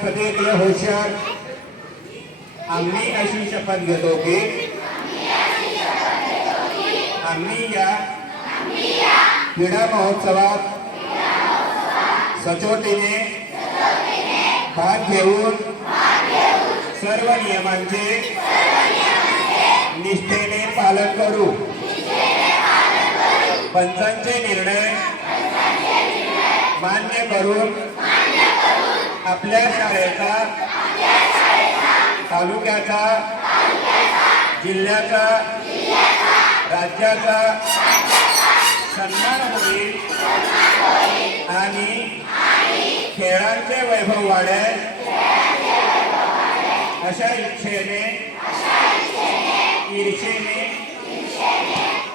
प्रत्येक होशियार आम्ही अशी शपथ घेतो की आम्ही या क्रीडा महोत्सवात सचोटीने भाग घेऊन सर्व नियमांचे निष्ठेने पालन करू. पंचांचे निर्णय मान्य करून आपल्या शाळेचा तालुक्याचा जिल्ह्याचा राज्याचा सन्मान होईल आणि खेळांचे वैभव वाढेल अशा इच्छेने ईर्षेने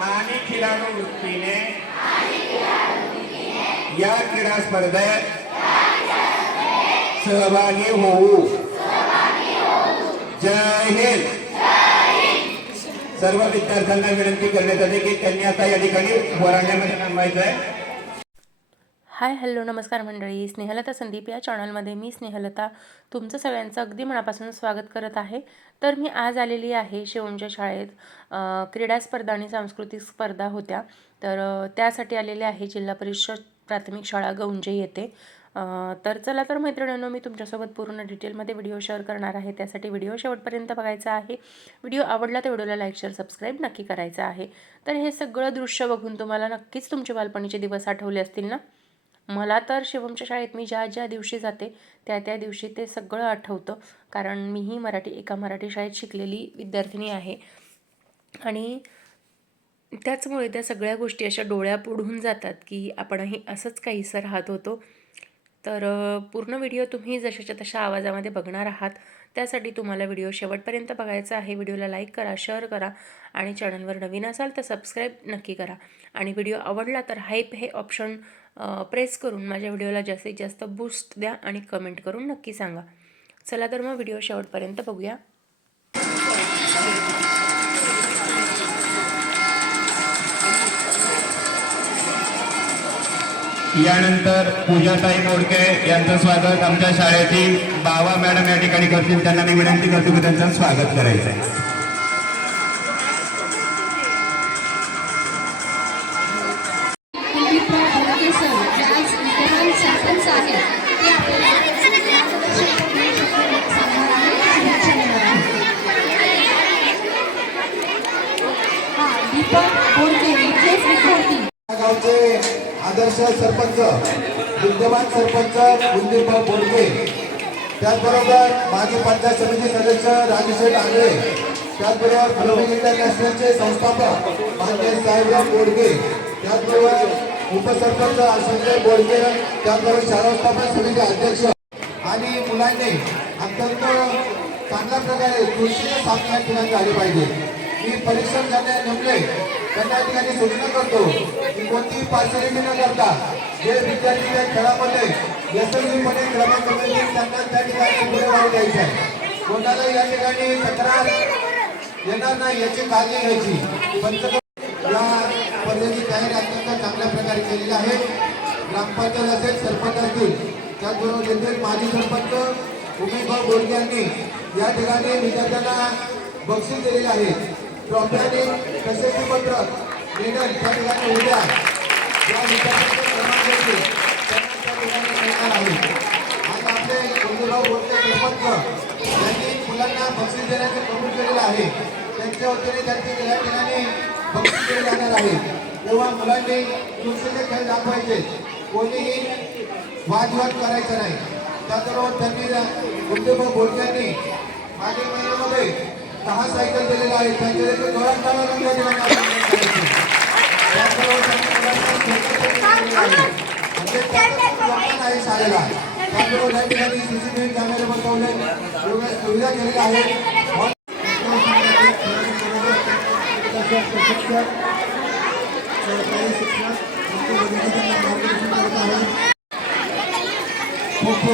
आणि खिलाडू वृत्तीने या क्रीडा स्पर्धेत सहभागी होऊ जय हिंद। सर्व विद्यार्थ्यांना विनंती करण्यात आली की त्यांनी आता या ठिकाणी थांबायचं आहे. हाय हॅलो नमस्कार मंडळी. स्नेहलता संदीप या चॅनलमध्ये मी स्नेहलता. तुमचं सगळ्यांचं अगदी मनापासून स्वागत करत आहे. तर मी आज आलेली आहे शेवणच्या शाळेत. क्रीडा स्पर्धा आणि सांस्कृतिक स्पर्धा होत्या. तर त्यासाठी आलेले आहे जिल्हा परिषद प्राथमिक शाळा गौंजे येथे. तर चला तर मैत्रिणींनो मी तुमच्यासोबत पूर्ण डिटेलमध्ये व्हिडिओ शेअर करणार आहे. त्यासाठी व्हिडिओ शेवटपर्यंत बघायचा आहे. व्हिडिओ आवडला तर व्हिडिओला लाईक शेअर सबस्क्राईब नक्की करायचं आहे. तर हे सगळं दृश्य बघून तुम्हाला नक्कीच तुमचे बालपणीचे दिवस आठवले असतील ना? मला तर शिवमच्या शाळेत मी ज्या ज्या दिवशी जाते त्या त्या दिवशी ते सगळं आठवतं. कारण मीही मराठी एका मराठी शाळेत शिकलेली विद्यार्थिनी आहे. आणि त्याचमुळे त्या सगळ्या गोष्टी अशा डोळ्यापुढून जातात की आपणही असंच काहीसं राहत होतो. तर पूर्ण व्हिडिओ तुम्ही जशाच्या तशा आवाजामध्ये बघणार आहात. त्यासाठी तुम्हाला व्हिडिओ शेवटपर्यंत बघायचा आहे. व्हिडिओला लाईक करा शेअर करा आणि चॅनलवर नवीन असाल तर सबस्क्राईब नक्की करा. आणि व्हिडिओ आवडला तर हाईप हे ऑप्शन प्रेस करून माझ्या व्हिडिओला जास्तीत जास्त बूस्ट द्या आणि कमेंट करून नक्की सांगा. चला तर मग व्हिडिओ शेवटपर्यंत बघूया. यानंतर पूजाताई मोडके यांचं स्वागत. आमच्या शाळेतील बावा मॅडम या ठिकाणी करतील. त्यांना मी विनंती करतो की त्यांचं स्वागत करायचं आहे कुलदीप भोके सर जे आज विद्यमान सरपंच आहेत ते आपल्याला मार्गदर्शन करण्यासाठी सांगणार आहेत. शुभेच्छा देणार आहेत. हा, दीपक बोरके इथलेच विद्यार्थी या गावचे आदर्श सरपंच विद्यमान सरपंच कुलदीप बोडके त्याचबरोबर माजी पंचायत समिती सदस्य राजेश आंगळे त्याचबरोबर फ्लोमिंग इंटरनॅशनलचे संस्थापक मान्य साहेबराव बोडके त्याचबरोबर उपसरपंच संजय बोडके त्याचबरोबर शाळा स्थापन समिती अध्यक्ष. आणि मुलांनी अत्यंत चांगल्या प्रकारे खुर्शीने सामने ठिकाणी झाले पाहिजे मी परिश्रम करण्या नेमले. त्यांना ठिकाणी सूचना करतो की कोणतीही पार्श्वभूमी न करता जे विद्यार्थी त्या खेळामध्ये यशस्वीपणे क्रमांक मिळतील त्यांना त्या ठिकाणी पुढे वाढू द्यायचे आहे. कोणाला या ठिकाणी तक्रार येणार नाही याची काळजी घ्यायची. पंच या स्पर्धेची तयारी अत्यंत चांगल्या प्रकारे केलेली आहे. ग्रामपंचायत असेल सरपंच असतील त्याचबरोबर येथील माजी सरपंच उमेशभाऊ बोडके यांनी या ठिकाणी विद्यार्थ्यांना बक्षीस दिलेले आहे. ट्रॉफी आणि प्रशस्तीपत्रक मेडल त्या ठिकाणी उद्या या विद्यार्थ्यांचे क्रमांक येतील त्यांना त्या ठिकाणी मिळणार आहे. आज आपले उमेशभाऊ बोडके सरपंच यांनी मुलांना बक्षीस देण्याचे कबूल केलेलं आहे त्यांच्या वतीने त्यांची या ठिकाणी बक्षीस दिले जाणार आहे. तेव्हा मुलांनी कुस्तीचे खेळ दाखवायचे. कोणीही वादविवाद करायचा नाही. त्याचबरोबर त्यांनी गुंडेभाऊ बोलक्यांनी मागील महिन्यामध्ये दहा सायकल दिलेल्या आहेत त्यांचे देखील जोरात टाळ्या वाजवून या ठिकाणी अभिनंदन करायचे. त्याचबरोबर त्यांनी मुलांना सायकल देखील दिलेली आहे. म्हणजे त्याचा उपयोग आहे शाळेला त्याचबरोबर या ठिकाणी सीसीटीव्ही कॅमेरे बसवले एवढ्या सुविधा केलेल्या आहेत खो खो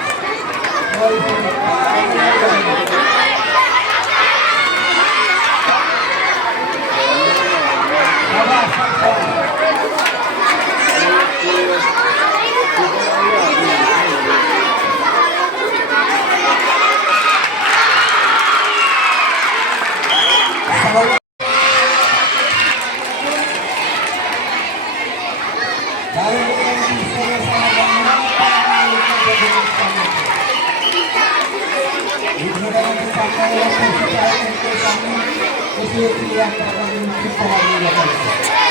आम्ही आलेला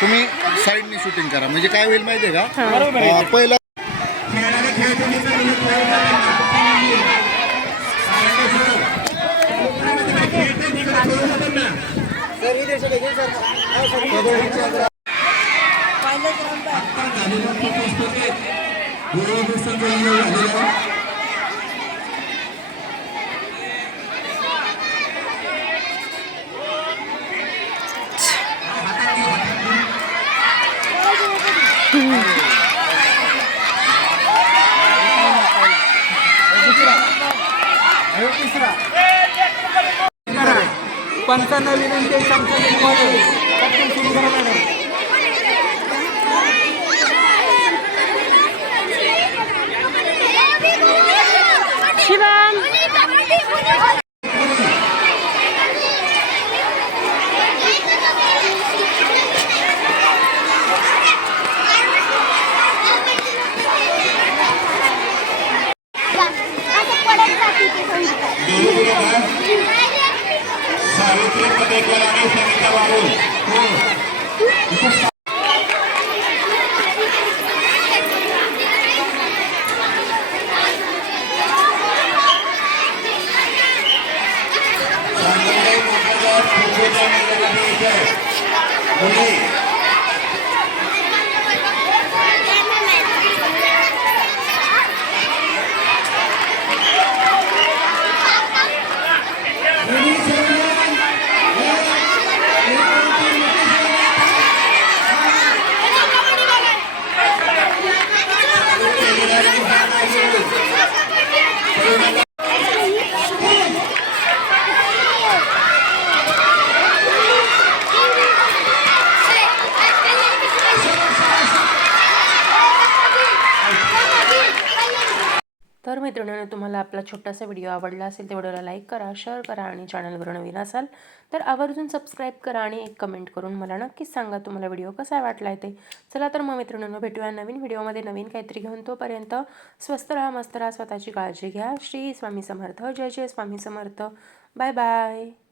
तुम्ही साईडनी शूटिंग करा. म्हणजे काय होईल माहिती आहे. का पहिला पहिलं झालेल्या विनंती आहे आमच्या madam Shivam. Los tropas de तुम्हाला आपला छोटासा व्हिडिओ आवडला असेल तर व्हिडिओला लाईक करा शेअर करा आणि चॅनलवर नवीन असाल तर आवर्जून सबस्क्राईब करा आणि एक कमेंट करून मला नक्कीच सांगा तुम्हाला व्हिडिओ कसा वाटला आहे ते. चला तर मग मित्रांनो भेटूया नवीन व्हिडिओमध्ये नवीन काहीतरी घेऊन. तोपर्यंत स्वस्त राहा मस्त राहा स्वतःची काळजी घ्या. श्री स्वामी समर्थ. जय जय स्वामी समर्थ. Bye bye.